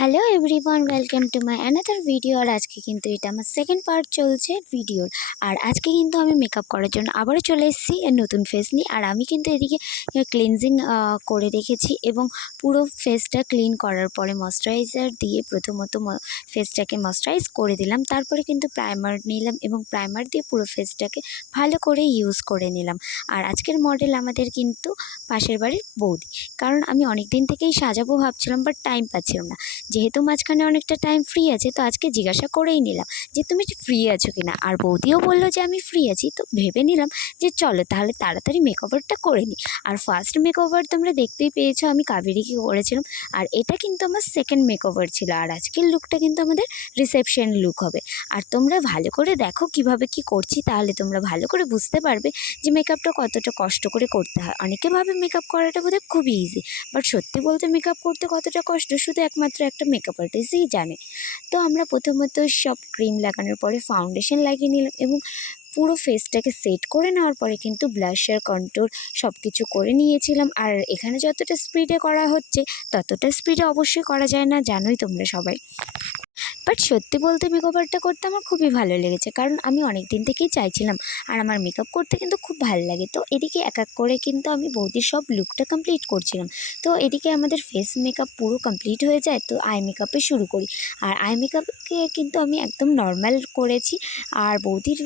Hello everyone, welcome to my another video. আর আজকে কিন্তু এটা আমার সেকেন্ড পার্ট চলছে ভিডিওর। আর আজকে কিন্তু আমি মেকআপ করার জন্য আবারও চলে এসেছি নতুন ফেস নিয়ে। আর আমি কিন্তু এদিকে ক্লিনজিং করে রেখেছি এবং পুরো ফেসটা ক্লিন করার পরে ময়শ্চারাইজার দিয়ে প্রথমত ফেসটাকে ময়শ্চারাইজ করে দিলাম। তারপরে কিন্তু প্রাইমার নিলাম এবং প্রাইমার দিয়ে পুরো ফেসটাকে ভালো করে ইউজ করে নিলাম। আর আজকের মডেল আমাদের কিন্তু পাশের বাড়ির বৌদি, কারণ আমি অনেক দিন থেকেই সাজাবো ভাবছিলাম, বাট টাইম পাচ্ছিলাম না। যেহেতু মাঝখানে অনেকটা টাইম ফ্রি আছে, তো আজকে জিজ্ঞাসা করেই নিলাম যে তুমি ফ্রি আছো কিনা। আর বৌদিও বললো যে আমি ফ্রি আছি, তো ভেবে নিলাম যে চলো তাহলে তাড়াতাড়ি মেকওভারটা করে নিই। আর ফার্স্ট মেকওভার তোমরা দেখতেই পেয়েছো আমি কাবেরীকে করেছিলাম, আর এটা কিন্তু আমার সেকেন্ড মেকওভার ছিল। আর আজকের লুকটা কিন্তু আমাদের রিসেপশন লুক হবে। আর তোমরা ভালো করে দেখো কিভাবে কি করছি, তাহলে তোমরা ভালো করে বুঝতে পারবে যে মেকআপটা কতটা কষ্ট করে করতে হয়। অনেকে ভাবে মেকআপ করাটা বোধহয় খুবই ইজি, বাট সত্যি বলতে মেকআপ করতে কতটা কষ্ট শুধু একমাত্র একটা মেকআপ আর্টিস্টই জানে। তো আমরা প্রথমত সব ক্রিম লাগানোর পরে ফাউন্ডেশন লাগিয়ে নিলাম এবং পুরো ফেসটাকে সেট করে নেওয়ার পরে কিন্তু ব্লাশার, কন্ট্যুর সব কিছু করে নিয়েছিলাম। আর এখানে যতটা স্পিডে করা হচ্ছে ততটা স্পিডে অবশ্যই করা যায় না, জানোই তোমরা সবাই। বাট সত্যি বলতে মেকওভারটা করতে আমার খুবই ভালো লেগেছে, কারণ আমি অনেক দিন থেকেই চাইছিলাম। আর আমার মেকআপ করতে কিন্তু খুব ভালো লাগে। তো এদিকে এক এক করে কিন্তু আমি বৌদির সব লুকটা কমপ্লিট করছিলাম। তো এদিকে আমাদের ফেস মেকআপ পুরো কমপ্লিট হয়ে যায়, তো আই মেকআপে শুরু করি। আর আই মেকআপকে কিন্তু আমি একদম নর্মাল করেছি। আর বৌদির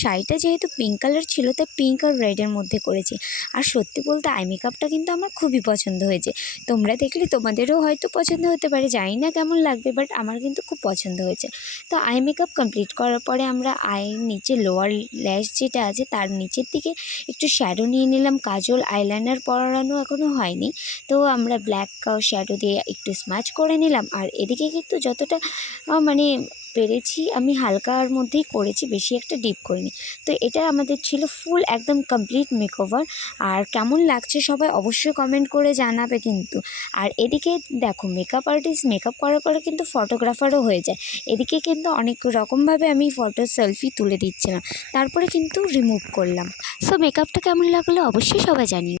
শাড়িটা যেহেতু পিঙ্ক কালার ছিল, তাই পিঙ্ক আর রেডের মধ্যে করেছি। আর সত্যি বলতে আই মেকআপটা কিন্তু আমার খুবই পছন্দ হয়েছে। তোমরা দেখলে তোমাদেরও হয়তো পছন্দ হতে পারে, জানি না কেমন লাগবে, বাট আমার কিন্তু খুব পছন্দ হয়েছে। তো আই মেকআপ কমপ্লিট করার পরে আমরা আইয়ের নিচে লোয়ার ল্যাশ যেটা আছে তার নিচের দিকে একটু শ্যাডো নিয়ে নিলাম। কাজল, আইলাইনার পরানো এখনও হয়নি, তো আমরা ব্ল্যাক শ্যাডো দিয়ে একটু স্ম্যাচ করে নিলাম। আর এদিকে কিন্তু যতটা মানে পেরেছি আমি হালকার মধ্যেই করেছি, বেশি একটা ডিপ করিনি। তো এটা আমাদের ছিল ফুল একদম কমপ্লিট মেকওভার। আর কেমন লাগছে সবাই অবশ্যই কমেন্ট করে জানাবে কিন্তু। আর এদিকে দেখো মেকআপ আর্টিস্ট মেকআপ করার পরে কিন্তু ফটোগ্রাফারও হয়ে যায়। এদিকে কিন্তু অনেক রকমভাবে আমি ফটো সেলফি তুলে দিচ্ছিলাম, তারপরে কিন্তু রিমুভ করলাম। সো মেকআপটা কেমন লাগলো অবশ্যই সবাই জানিও।